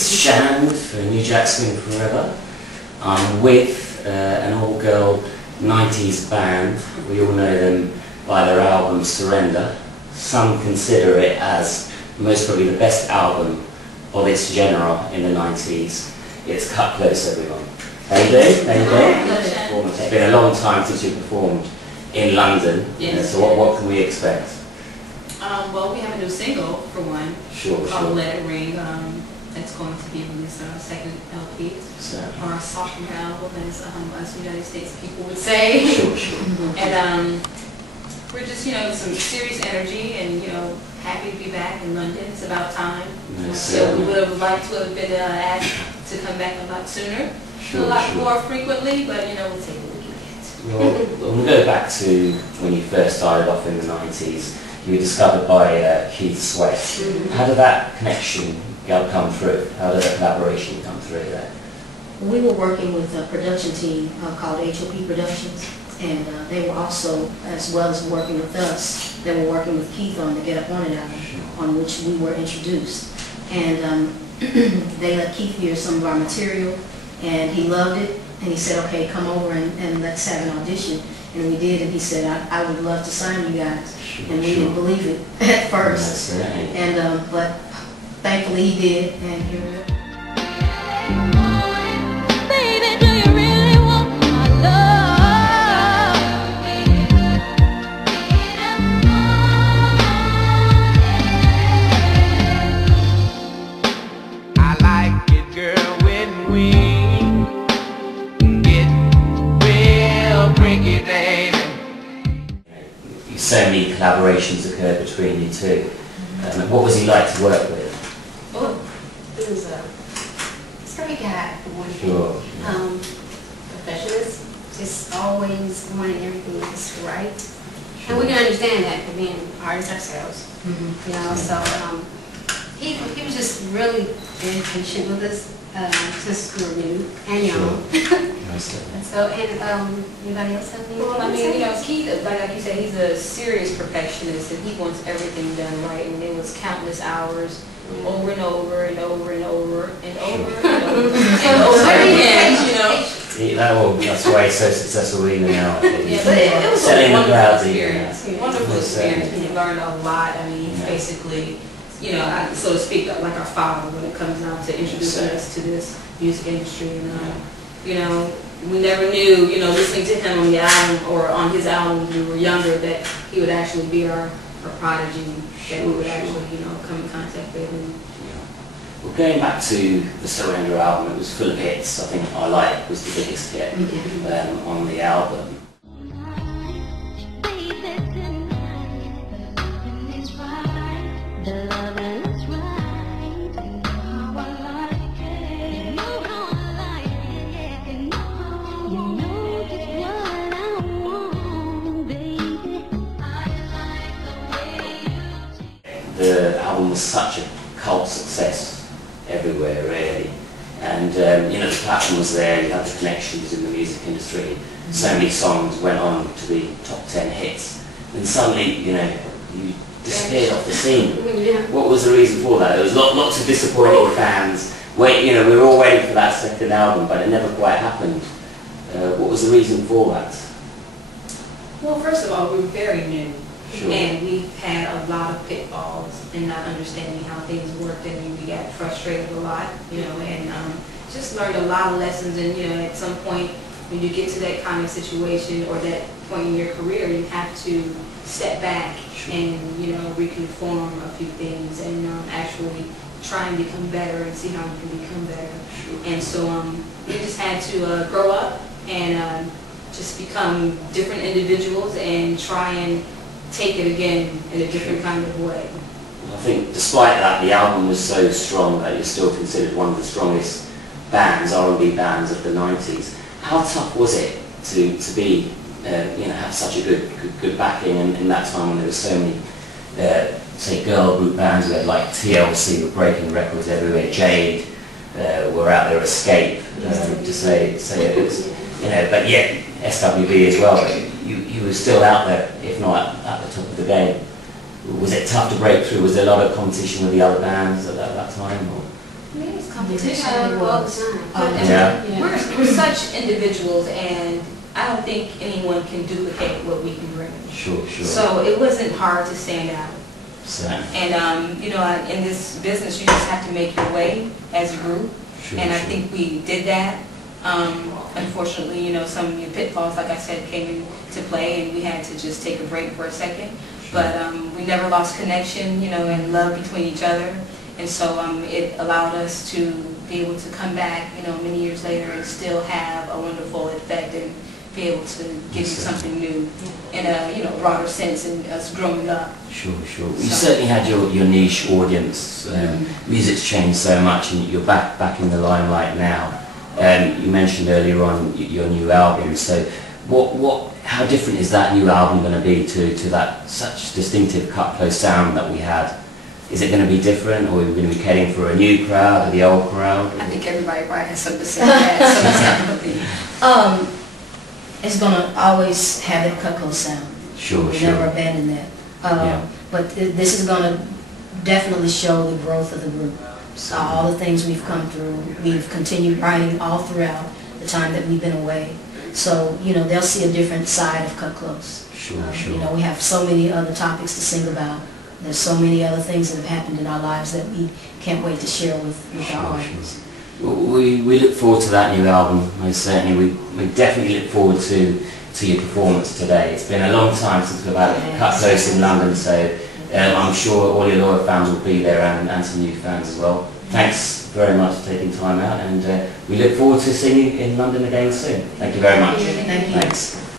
It's Shand for New Jack Swing Forever. I'm with an all-girl 90s band. We all know them by their album Surrender. Some consider it as most probably the best album of its genre in the 90s. It's Kut Klose, everyone. How you doing? How you doing? It's been a long time since you performed in London. Yes. So what can we expect? Well, we have a new single, for one, called Let It Ring. That's going to be released on our second LP, or our sophomore album, as us United States people would say. And we're just, some serious energy, and happy to be back in London. It's about time. So we would have liked to have been asked to come back a lot sooner, a lot more frequently, but we'll take what we can get. Well, we'll go back to when you first started off in the 90s. You were discovered by Keith Sweat. How did that connection come through? How did that collaboration come through there? We were working with a production team called HOP Productions, and they were also, as well as working with us, they were working with Keith on the Get Up On It album, on which we were introduced. And they let Keith hear some of our material, and he loved it, and he said, okay, come over and let's have an audition. And we did, and he said, I would love to sign you guys. And we didn't believe it at first. And but thankfully he did, and here we are. Baby, do you really want my love? I like it, girl, when we get real freaky, baby. So many collaborations occurred between you two. What was he like to work with? Oh, he was a great guy for one thing. Perfectionist, just always wanting everything just right. And we can understand that for being artists ourselves. So he was just really very patient with us since we were new and young. So, and anybody else have anything? Well, I mean, Keith, like you said, he's a serious perfectionist, and he wants everything done right. And it was countless hours, over and over and over and over and over and over and over again. That's why he's so successful even now. Yeah, but it was a wonderful experience. Wonderful experience. We learned a lot. I mean, he's basically, so to speak, like our father when it comes down to introducing us to this music industry. And we never knew, listening to him on the album or on his album when we were younger, that he would actually be our prodigy, that we would actually, come in contact with him. Well, going back to the Surrender album, it was full of hits. I think I Like was the biggest hit on the album. The album was such a cult success everywhere, really. And the platform was there, you had the connections in the music industry. So many songs went on to be top 10 hits. And suddenly, you disappeared off the scene. What was the reason for that? There was lots of disappointing fans. We were all waiting for that second album, but it never quite happened. What was the reason for that? Well, first of all, we were very new. Sure. And we've had a lot of pitfalls in not understanding how things worked, and we got frustrated a lot, and just learned a lot of lessons. And at some point, when you get to that kind of situation or that point in your career, you have to step back and reconform a few things and actually try and become better and see how you can become better. And so we just had to grow up and just become different individuals and try and take it again in a different kind of way. I think despite that, the album was so strong that you're still considered one of the strongest bands, R&B bands of the 90s. How tough was it to be, have such a good backing in that time when there were so many, say, girl group bands? We had like TLC were breaking records everywhere, Jade were out there, Escape, to say it was, but yet SWV as well. You were still out there, if not at the top of the game. Was it tough to break through? Was there a lot of competition with the other bands at that time? Or? It's competition all the time. Yeah. We're such individuals, and I don't think anyone can duplicate what we can bring. Sure, sure. So it wasn't hard to stand out. So, And, you know, in this business, you just have to make your way as a group. sure, And I sure. think we did that. Unfortunately, you know, some of your pitfalls, like I said, came into play, and we had to just take a break for a second. But we never lost connection, you know, and love between each other. And so it allowed us to be able to come back, you know, many years later and still have a wonderful effect and be able to give you something new in a, you know, broader sense in us growing up. Sure, sure. You certainly had your niche audience. Music's changed so much, and you're back in the limelight now. You mentioned earlier on your new album. So, how different is that new album going to be to that such distinctive Kut Klose sound that we had? Is it going to be different, or are we going to be catering for a new crowd or the old crowd? I think everybody probably has something to say to that, so it's not going to be. It's gonna always have that Kut Klose sound. Sure, We sure. never abandon that. Yeah. But this is gonna definitely show the growth of the group. So all the things we've come through, we've continued writing all throughout the time that we've been away. So, you know, they'll see a different side of Kut Klose. Sure, sure. You know, we have so many other topics to sing about. There's so many other things that have happened in our lives that we can't wait to share with our audience. We look forward to that new album, most certainly. We definitely look forward to your performance today. It's been a long time since we've had Kut Klose in London, so I'm sure all your loyal fans will be there, and some new fans as well. Thanks very much for taking time out, and we look forward to seeing you in London again soon. Thank you very much. Thank you. Thanks.